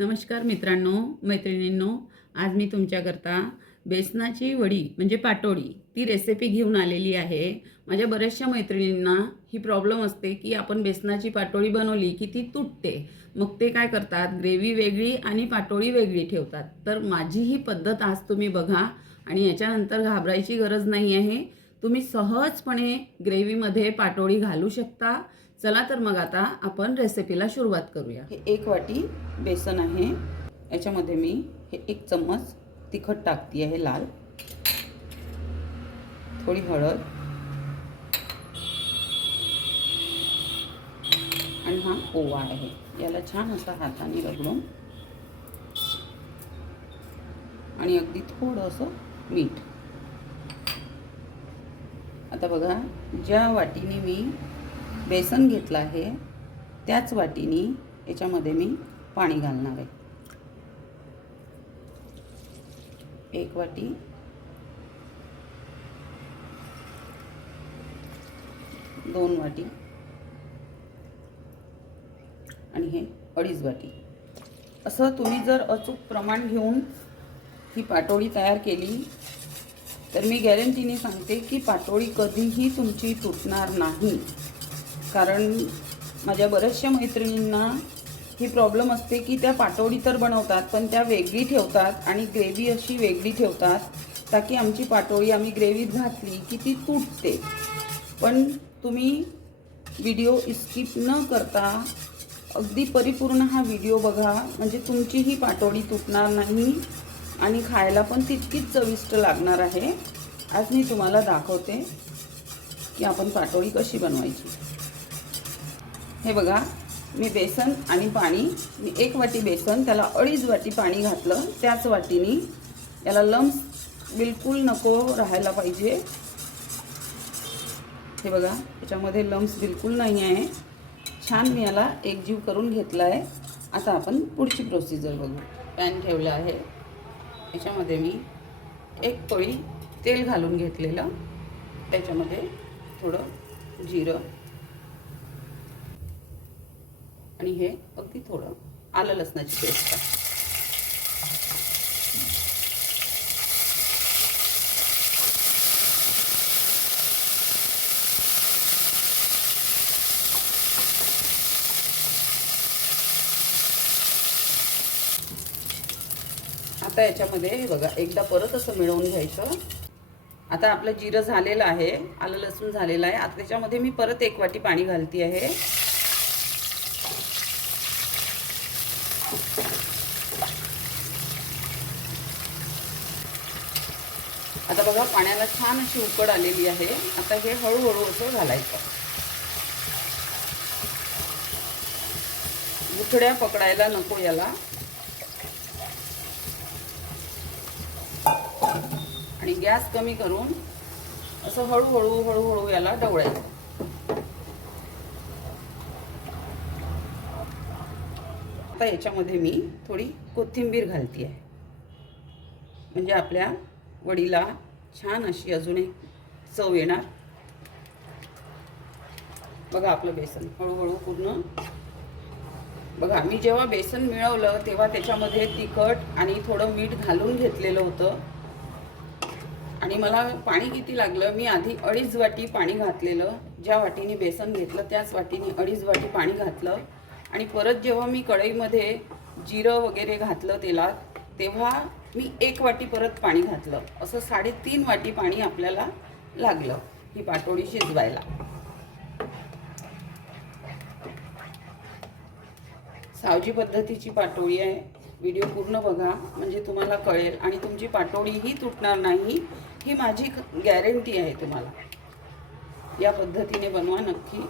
नमस्कार मित्रांनो, मैत्रिणींनो. आज मी तुमच्याकरता बेसनाची वडी म्हणजे पाटोडी ती रेसिपी घेऊन आलेली आहे. माझ्या बऱ्याचशा मैत्रिणींना ही प्रॉब्लेम असते की आपण बेसनाची पाटोडी बनवली की ती तुटते. मग ते काय करतात, ग्रेव्ही वेगळी आणि पाटोडी वेगळी ठेवतात. तर माझी ही पद्धत आज तुम्ही बघा आणि याच्यानंतर घाबरायची गरज नाही आहे. तुम्ही सहजपणे ग्रेव्हीमध्ये पाटोडी घालू शकता. चला तर मग आता आपण रेसिपीला सुरुवात करूया. हे 1 वाटी बेसन आहे. याच्यामध्ये मी हे 1 चम्मच तिखट टाकते आहे लाल, थोडी हळद आणि हा ओवा आहे. याला छान असा हाताने रगडून आणि अगदी थोडं असं मीठ. आता बघा, ज्या वाटीने मी बेसन घेतलं आहे त्याच वाटीने याच्यामध्ये मी पाणी घालणार आहे. 1 वाटी, 2 वाटी आणि हे 2.5 वाटी. असं तुम्ही जर अचूक प्रमाण घेऊन ही पाटोडी तयार केली तर मी गॅरंटीने सांगते की पाटोडी कधीही तुमची तुटणार नाही. कारण माझ्या बऱ्याचशा मैत्रिणींना ही प्रॉब्लेम असते की त्या पाटोडी तर बनवतात पण त्या वेगळी ठेवतात आणि ग्रेव्ही अशी वेगळी ठेवतात, ताकी आमची पाटोडी आम्ही ग्रेव्हीत घातली की ती तुटते. पण तुम्ही व्हिडिओ स्किप न करता अगदी परिपूर्ण हा व्हिडिओ बघा, म्हणजे तुमची ही पाटोडी तुटणार नाही आणि खायला पण तितकीच चविष्ट लागणार आहे. आज मी तुम्हाला दाखवते की आपण पाटोडी कशी बनवायची. हे बघा, मी बेसन आणि पाणी, मी 1 वाटी बेसन त्याला 2.5 वाटी पाणी घातलं. त्याच वाटीने याला लम्स बिलकुल नको राहायला पाहिजे. हे बघा, याच्यामध्ये लम्स बिलकुल नाही आहे. छान मी याला एकजीव करून घेतला आहे. आता आपण पुढची प्रोसिजर बघू. पॅन ठेवला आहे, याच्यामध्ये मी 1 पळी तेल घालून घेतलेलं. त्याच्यामध्ये थोडं जिरं आणि हे अगदी थोडं आलं लसणाची पेस्ट. आता याच्यामध्ये हे बघा, एकदा परत असं मिळवून घ्यायचं. आता आपलं जिरं झालेलं आहे, आलं लसूण झालेलं आहे. आता त्याच्यामध्ये मी परत 1 वाटी पाणी घालते आहे. आता बघा, पाण्याला छान अशी उकड आलेली आहे. आता हे हळूहळू असं घालायचं. गुठड्या पकडायला नको याला. आणि गॅस कमी करून असं हळूहळू हळूहळू याला ढवळायचं. आता याच्यामध्ये मी थोडी कोथिंबीर घालते आहे, म्हणजे आपल्या वडीला छान अशी अजून एक चव येणार. बघा, आपलं बेसन हळूहळू पूर्ण. बघा, मी जेव्हा बेसन मिळवलं तेव्हा त्याच्यामध्ये तिखट आणि थोडं मीठ घालून घेतलेलं होतं. आणि मला पाणी किती लागलं, मी आधी 2.5 वाटी पाणी घातलेलं. ज्या वाटीने बेसन घेतलं त्याच वाटीने 2.5 वाटी पाणी घातलं. आणि परत जेव्हा मी कढईमध्ये जिरं वगैरे घातलं तेलात, तेव्हा मी 1 वाटी परत पाणी घातलं. असं 3.5 वाटी पाणी आपल्याला लागलं ही पाटोडी शिजवायला. सावजी पद्धतीची पाटोडी आहे. व्हिडिओ पूर्ण बघा म्हणजे तुम्हाला कळेल आणि तुमची पाटोडी ही तुटणार नाही, ही माझी गॅरंटी आहे. तुम्हाला या पद्धतीने बनवा नक्की.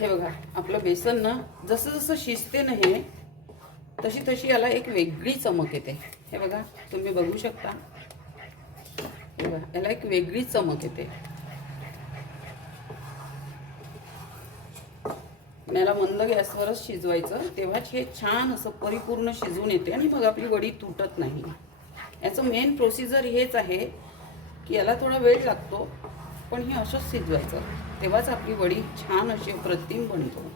हे बघा, आपलं बेसन ना जसं जसं शिजते ना हे, तशी तशी याला एक वेगळी चमक येते. हे बघा, तुम्ही बघू शकता. हे बघा, याला एक वेगळी चमक येते. याला मंद गॅसवरच शिजवायचं, तेव्हाच हे छान असं परिपूर्ण शिजून येते आणि मग आपली वडी तुटत नाही. याचं मेन प्रोसिजर हेच आहे की याला थोडा वेळ लागतो, पण हे असंच शिजवायचं, तेव्हाच आपली वडी छान अशी अप्रतिम बनतो.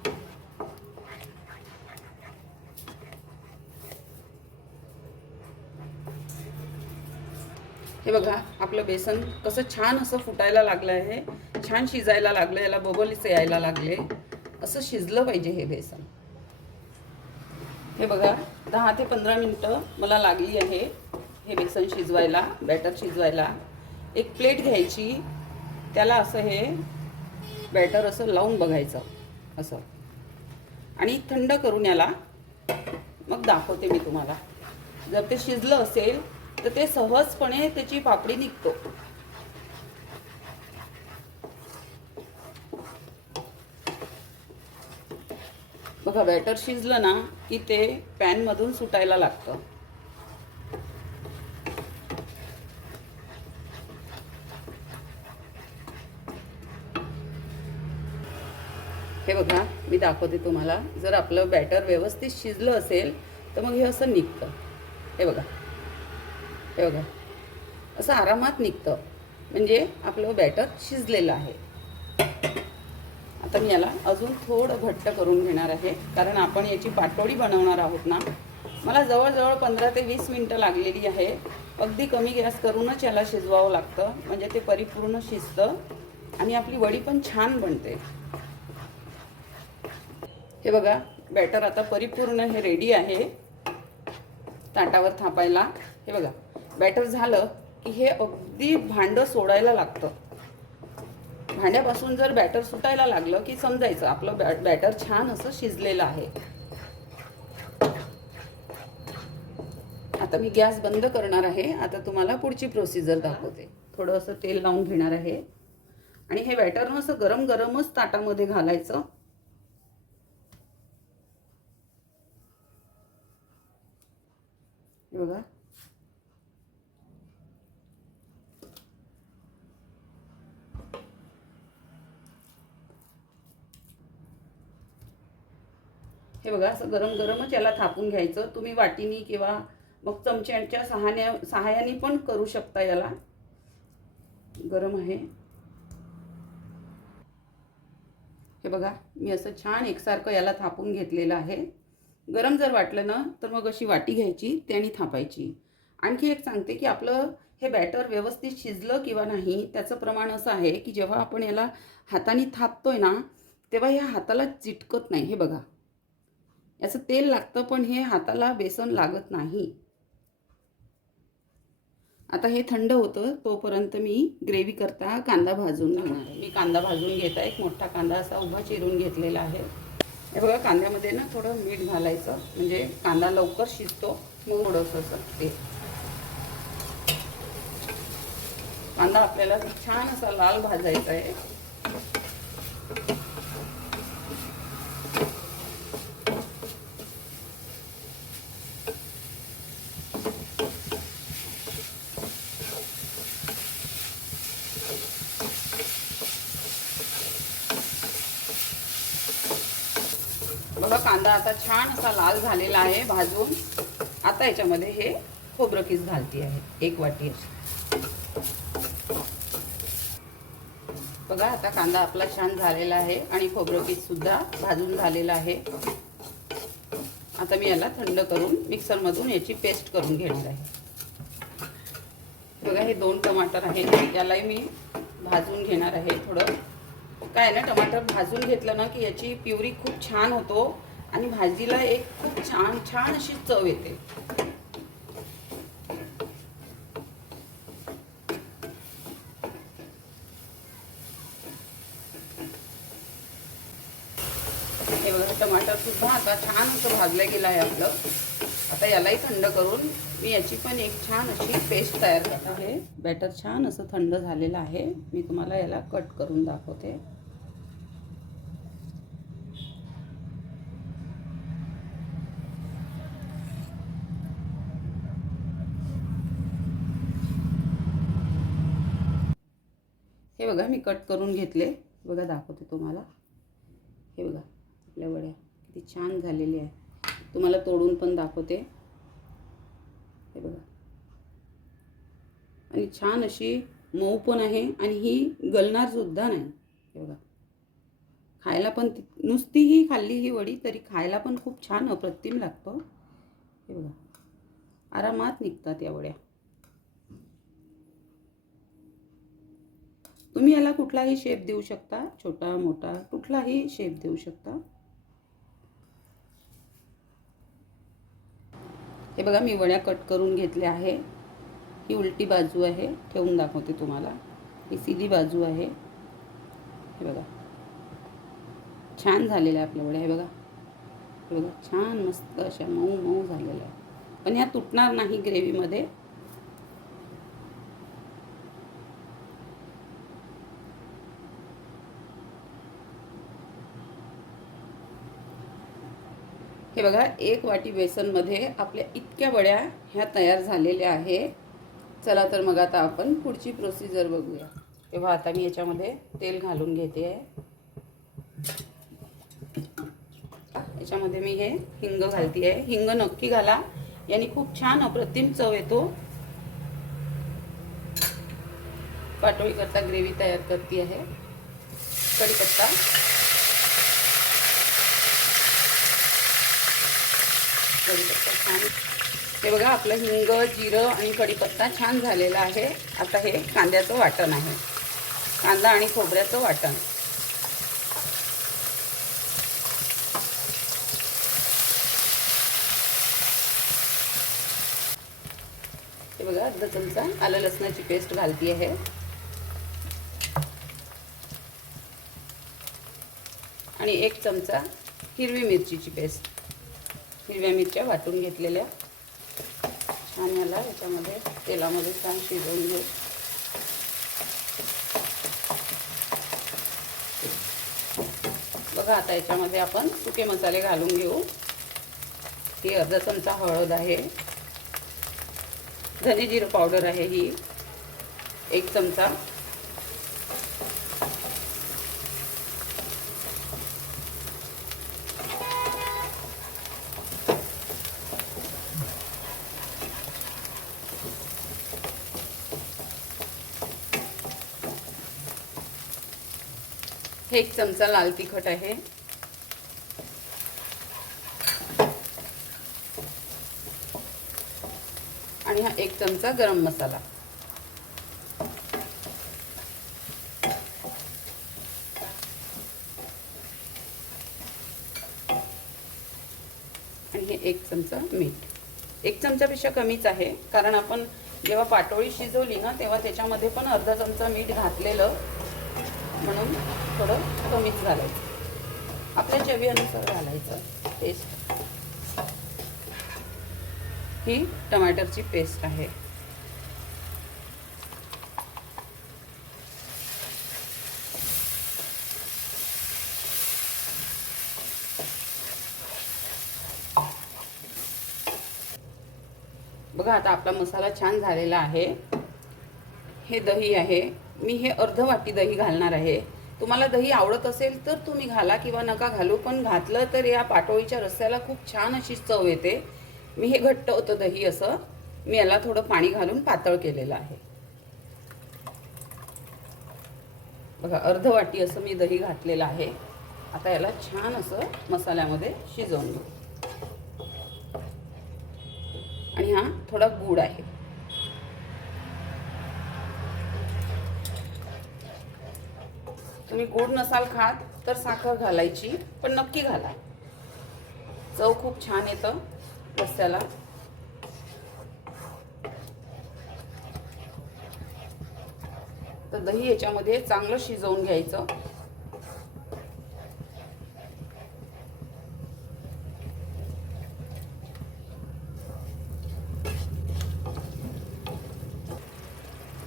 हे बघा आपलं बेसन कसं छान असं फुटायला लागलं आहे, छान शिजायला लागलं, याला बबल्स यायला लागले, असं शिजलं पाहिजे हे बेसन. हे बघा 10 ते 15 मिनटं मला लागली आहे हे बेसन शिजवायला, बॅटर शिजवायला. एक प्लेट घ्यायची, त्याला असं हे बॅटर असं लावून बघायचं असं, आणि थंड करून याला मग दाखवते मी तुम्हाला. जर ते शिजलं असेल तर ते सहजपणे त्याची पापडी निघतो. बघा बॅटर शिजलं ना की ते पॅनमधून सुटायला लागतं. हे बघा मी दाखवते तुम्हाला. जर आपलं बॅटर व्यवस्थित शिजलं असेल तर मग हे असं निघतं. हे बघा, हे बघा असं आरामात निघतं, म्हणजे आपलं बॅटर शिजलेलं आहे. आता मी याला अजून थोडं घट्ट करून घेणार आहे, कारण आपण याची पाटोळी बनवणार आहोत ना. मला जवळजवळ 15 ते 20 मिनटं लागलेली आहे. अगदी कमी गॅस करूनच याला शिजवावं लागतं, म्हणजे ते परिपूर्ण शिजतं आणि आपली वडी पण छान बनते. हे बघा बॅटर आता परिपूर्ण हे रेडी आहे ताटावर थापायला. हे बघा बॅटर झालं की हे अगदी भांडं सोडायला लागतं. भांड्यापासून जर बॅटर सुटायला लागलं की समजायचं आपलं बॅटर छान असं शिजलेलं आहे. आता मी गॅस बंद करणार आहे. आता तुम्हाला पुढची प्रोसिजर दाखवते. थोडं असं तेल लावून घेणार आहे आणि हे बॅटर असं गरम गरमच ताटामध्ये घालायचं. बघा हे बघा असं गरम गरमच याला थापून घ्यायचं. तुम्ही वाटीनी किंवा मग चमच्याच्या सहायाने पण करू शकता. याला गरम आहे. हे बघा मी असं छान एकसारखं याला थापून घेतलेलं आहे. गरम जर वाटलं ना तर मग अशी वाटी घ्यायची, त्याने थापायची. आणखी एक सांगते की आपलं हे बॅटर व्यवस्थित शिजलं किंवा नाही त्याचं प्रमाण असं आहे की जेव्हा आपण याला हाताने थापतोय ना तेव्हा ह्या हाताला चिटकत नाही. हे बघा याचं तेल लागतं पण हे हाताला बेसन लागत नाही. आता हे थंड होतं तोपर्यंत मी ग्रेव्ही करता कांदा भाजून घेणार आहे. मी कांदा भाजून घेत आहे. एक मोठा कांदा असा उभा चिरून घेतलेला आहे. हे बघा कांद्यामध्ये ना थोडं मीठ घालायचं, म्हणजे कांदा लवकर शिजतो. मग थोडंसं असं ते कांदा आपल्याला छान असा लाल भाजायचा आहे. बघा कांदा आता छान असा लाल झालेला आहे भाजून. आता याच्यामध्ये हे खोबरं किस घालते आहे 1 वाटी अशी. बघा आता कांदा आपला छान झालेला आहे आणि खोबरं किस सुद्धा भाजून झालेला आहे. आता मी याला थंड करून मिक्सरमधून याची पेस्ट करून घेणार आहे. बघा हे 2 टमाटर आहे, यालाही मी भाजून घेणार आहे. थोडं काय ना टमाटर भाजून घेतलं ना की याची प्युरी खूप छान होतो आणि भाजीला एक खूप छान अशी चव येते. हे बघा टमाटर सुद्धा आता छान असं भाजलं गेलं आहे आपलं. आता यालाही थंड करून मी याची पण एक छान अशी पेस्ट तयार करत आहे. बॅटर छान असं थंड झालेलं आहे. मी तुम्हाला याला कट करून दाखवते. हे बघा मी कट करून घेतले. बघा दाखवते तुम्हाला. हे बघा आपल्या वड्या किती छान झालेली आहे. तुम्हाला तोडून पण दाखवते. हे बघा आणि छान अशी मऊ पण आहे आणि ही गलणार सुद्धा नाही. हे बघा खायला पण नुसतीही खाल्ली ही वडी तरी खायला पण खूप छान अप्रतिम लागतं. हे बघा आरामात निघतात या वड्या. तुम्ही याला कुठलाही शेप देऊ शकता, छोटा मोठा कुठलाही शेप देऊ शकता. हे बघा मी वड्या कट करून घेतल्या आहे. ही उलटी बाजू आहे, ठेवून दाखवते तुम्हाला. ही सीधी बाजू आहे. हे बघा छान झालेल्या आपल्या वड्या. हे बघा, हे बघा छान मस्त अशा मऊ मऊ झालेल्या आहे. पण ह्या तुटणार नाही ग्रेव्हीमध्ये. हे बघा 1 वाटी बेसनमध्ये आपल्या इतक्या वड्या ह्या तयार झालेल्या आहे. चला तर मग आता आपण पुढची प्रोसिजर बघूया. तेव्हा आता मी याच्यामध्ये तेल घालून घेते आहे. याच्यामध्ये मी हे हिंग घालते आहे. हिंग नक्की घाला, याने खूप छान अप्रतिम चव येतो. पाटोळी करता ग्रेव्ही तयार करते आहे. कढीपत्ता, कढीपत्ता छान. हे बघा आपलं हिंग, जिरं आणि कढीपत्ता छान झालेला आहे. आता हे कांद्याचं वाटण आहे, कांदा आणि खोबऱ्याचं वाटण. हे बघा अर्धा चमचा आलं लसणाची पेस्ट घालती आहे. आणि 1 चमचा हिरवी मिरचीची पेस्ट. हिरव्या मिरच्या वाटून घेतलेल्या. छान याला याच्यामध्ये तेलामध्ये छान शिजवून घेऊ. बघा आता याच्यामध्ये आपण सुके मसाले घालून घेऊ. ही अर्धा चमचा हळद आहे. धने जिरं पावडर आहे ही 1 चमचा. हे 1 चमचा लाल तिखट आहे. आणि हा 1 चमचा गरम मसाला. आणि हे 1 चमचा मीठ. 1 चमच्यापेक्षा कमीच आहे, कारण आपण जेव्हा पाटोळी शिजवली ना तेव्हा त्याच्यामध्ये पण अर्धा चमचा मीठ घातलेलं, म्हणून थोडं कमीच घालायचं. आपल्या चवीनुसार घालायचं. पेस्ट ही टमाटरची पेस्ट आहे. बघा आता आपला मसाला छान झालेला आहे. हे दही आहे. मी हे अर्ध वाटी दही घालणार आहे. तुम्हाला दही आवडत असेल तर तुम्ही घाला किंवा नका घालू, पण घातलं तर या पाटोळीच्या रस्स्याला खूप छान अशी चव येते. मी हे घट्ट होतं दही असं, मी याला थोडं पाणी घालून पातळ केलेलं आहे. बघा अर्ध वाटी असं मी दही घातलेलं आहे. आता याला छान असं मसाल्यामध्ये शिजवून घेऊ. आणि हा थोडा गूळ आहे. तुम्ही गोड नसाल खात तर साखर घालायची, पण नक्की घाला. चव खूप छान येतं रस्स्याला. तर दही याच्यामध्ये चांगलं शिजवून घ्यायचं.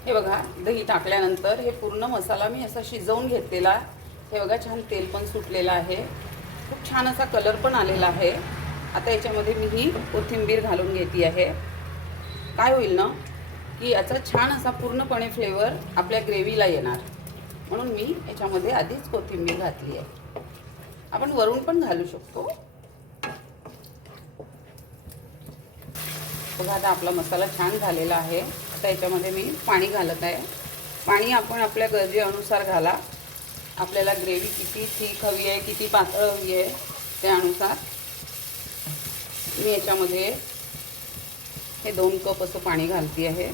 हे बघा दही टाकल्यानंतर हे पूर्ण मसाला मी असा शिजवून घेतलेला. हे बघा छान तेल पण सुटलेलं आहे. खूप छान असा कलर पण आलेला आहे. आता याच्यामध्ये मी ही कोथिंबीर घालून घेते आहे. काय होईल ना की याचा छान असा पूर्णपणे फ्लेवर आपल्या ग्रेव्हीला येणार, म्हणून मी याच्यामध्ये आधीच कोथिंबीर घातली आहे. आपण वरून पण घालू शकतो. बघा आता आपला मसाला छान झालेला आहे. आता याच्यामध्ये मी पाणी घालत आहे. पाणी आपण आपल्या गरजेनुसार घाला. आपल्याला ग्रेव्ही किती थिक हवी आहे, किती पातळ हवी आहे त्यानुसार. मी याच्यामध्ये हे 2 कप असं पाणी घालते आहे.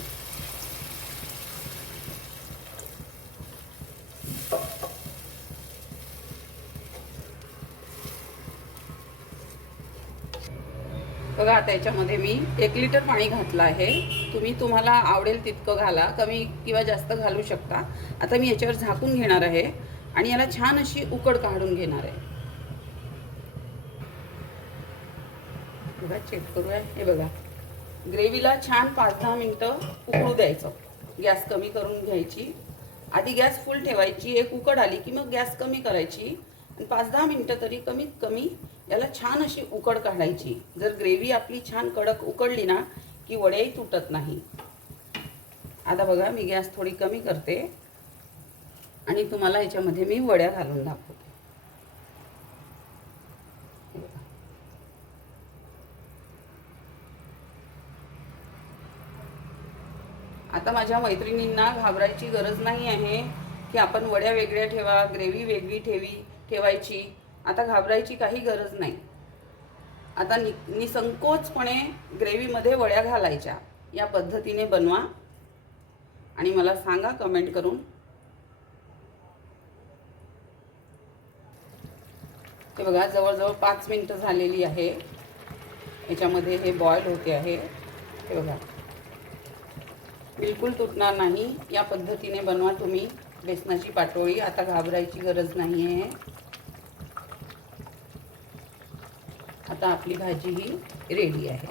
बघा आता याच्यामध्ये मी 1 लिटर पाणी घातलं आहे. तुम्ही तुम्हाला आवडेल तितकं घाला, कमी किंवा जास्त घालू शकता. आता मी याच्यावर झाकून घेणार आहे आणि याला छान अशी उकड काढून घेणार आहे. बघा चेक करूया. हे बघा ग्रेव्हीला छान 5-10 मिनटं उकळू द्यायचं. गॅस कमी करून घ्यायची. आधी गॅस फुल ठेवायची. एक उकड आली की मग गॅस कमी करायची आणि 5-10 मिनटं तरी कमीत कमी याला छान अशी उकड काढायची. जर ग्रेव्ही आपली छान कडक उकडली ना की वड्याही तुटत नाही. आता बघा मी गॅस थोडी कमी करते आणि तुम्हाला याच्यामध्ये मी वड्या घालून दाखवते. आता माझ्या मैत्रिणींना घाबरायची गरज नाही आहे की आपण वड्या वेगळ्या ठेवा, ग्रेव्ही वेगळी ठेवायची. आता घाबरायची काही गरज नाही. आता निसंकोचपणे ग्रेव्हीमध्ये वड्या घालायच्या. या पद्धतीने बनवा आणि मला सांगा कमेंट करून. हे बघा जवळजवळ 5 मिनिटं झालेली आहे. याच्यामध्ये हे बॉईल होते आहे. हे बघा बिलकुल तुटणार नाही. या पद्धतीने बनवा तुम्ही बेसनाची पाटोळी. आता घाबरायची गरज नाही आहे. आता आपली भाजी ही रेडी आहे.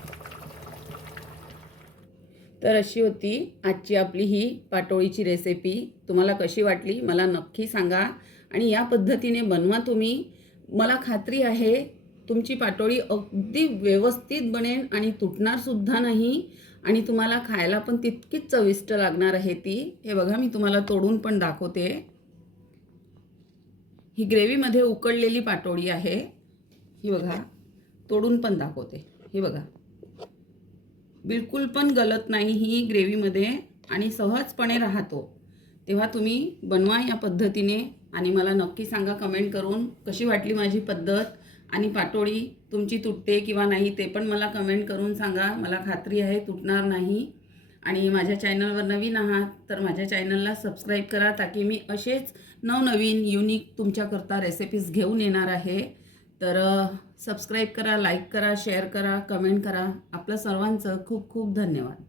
तर अशी होती आजची आपली ही पाटोळीची रेसिपी. तुम्हाला कशी वाटली मला नक्की सांगा आणि या पद्धतीने बनवा तुम्ही. मला खात्री आहे तुमची पाटोळी अगदी व्यवस्थित बनेल आणि तुटणार सुद्धा नाही आणि तुम्हाला खायला पण तितकीच चविष्ट लागणार आहे ती. हे बघा मी तुम्हाला तोडून पण दाखवते. ही ग्रेव्हीमध्ये उकळलेली पाटोळी आहे. ही बघा तोडून पण दाखवते. ही बघा बिलकुल पण गलत नाही ही ग्रेव्हीमध्ये आणि सहजपणे राहतो. तेव्हा तुम्ही बनवा या पद्धतीने आणि मला नक्की सांगा कमेंट करून कशी वाटली माझी पद्धत आणि पाटोळी तुमची तुटते किंवा नाही ते पण मला कमेंट करून सांगा. मला खात्री आहे तुटणार नाही. आणि माझ्या चॅनलवर नवीन आहात तर माझ्या चॅनलला सबस्क्राईब करा ताकी मी असेच नवनवीन युनिक तुमच्याकरता रेसिपीज घेऊन येणार आहे. तर सबस्क्राईब करा, लाईक करा, शेअर करा, कमेंट करा. आपलं सर्वांचं खूप खूप धन्यवाद.